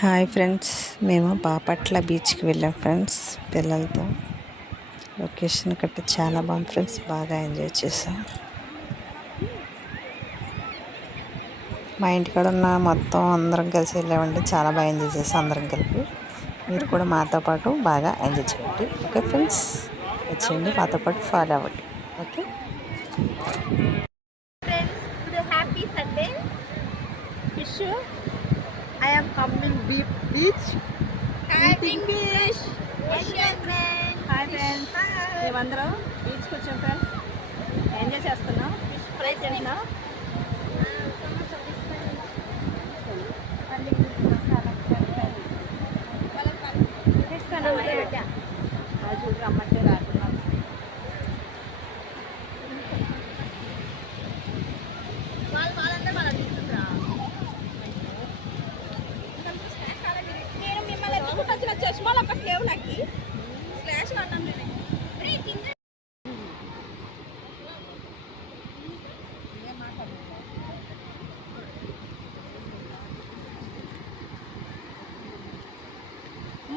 Hi friends మేము బాపట్ల బీచ్కి వెళ్ళాం ఫ్రెండ్స్ పిల్లలతో. లొకేషన్ గట్ట చాలా బాగుంది ఫ్రెండ్స్ బాగా ఎంజాయ్ చేసాం మా ఇంటికాడ ఉన్న మొత్తం అందరం కలిసి వెళ్ళామండి చాలా బాగా ఎంజాయ్ చేసాం అందరం కలిపి. మీరు కూడా మాతో పాటు బాగా ఎంజాయ్ చేయండి. ఓకే ఫ్రెండ్స్ వచ్చేయండి మాతో పాటు ఫాలో అవ్వండి. Okay? Happy Sunday the beach. Eating fish. Asian friends. Hi friends మేమందరం బీచ్కి వచ్చాం ఫ్రెండ్స్ ఎంజాయ్ చేస్తున్నాం ఫిష్ ఫ్రై తింటున్నాం రమ్మంటే రాకున్నాం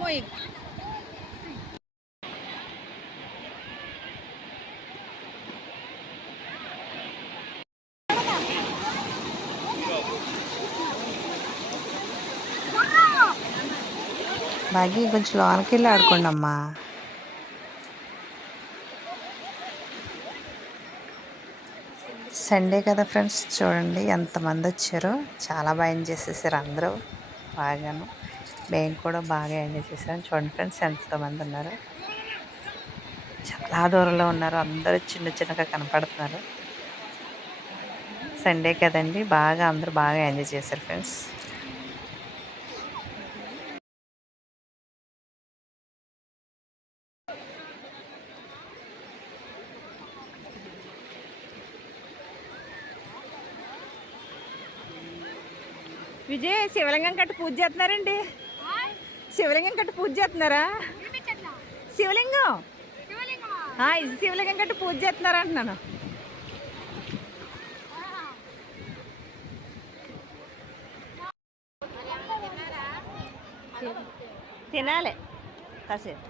మోయ్ బాగి కొంచెం లోనకి వెళ్ళి ఆడుకోండి అమ్మా సండే కదా ఫ్రెండ్స్ చూడండి ఎంతమంది వచ్చారో. చాలా బాగా ఎంజాయ్ చేసేసారు అందరూ. బాగాను. మేము కూడా బాగా ఎంజాయ్ చేసాం. చూడండి ఫ్రెండ్స్ ఎంతమంది ఉన్నారు? చాలా దూరంలో ఉన్నారు. అందరూ చిన్న చిన్నగా కనపడుతున్నారు. సండే కదండి. బాగా అందరూ బాగా ఎంజాయ్ చేశారు ఫ్రెండ్స్. విజయ్ శివలింగం కట్టి పూజ చేస్తున్నారండి. శివలింగం కట్టి పూజ చేస్తున్నారా? శివలింగం? ఇది శివలింగం కట్టి పూజ చేస్తున్నారా అంటున్నాను. తినాలి కాసేపు.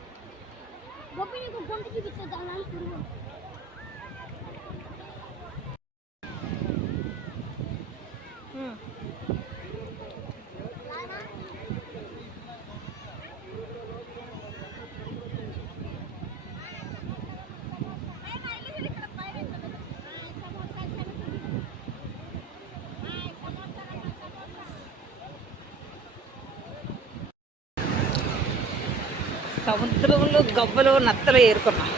సముద్రంలో గవ్వలు నత్తలు ఏరుకున్నాం.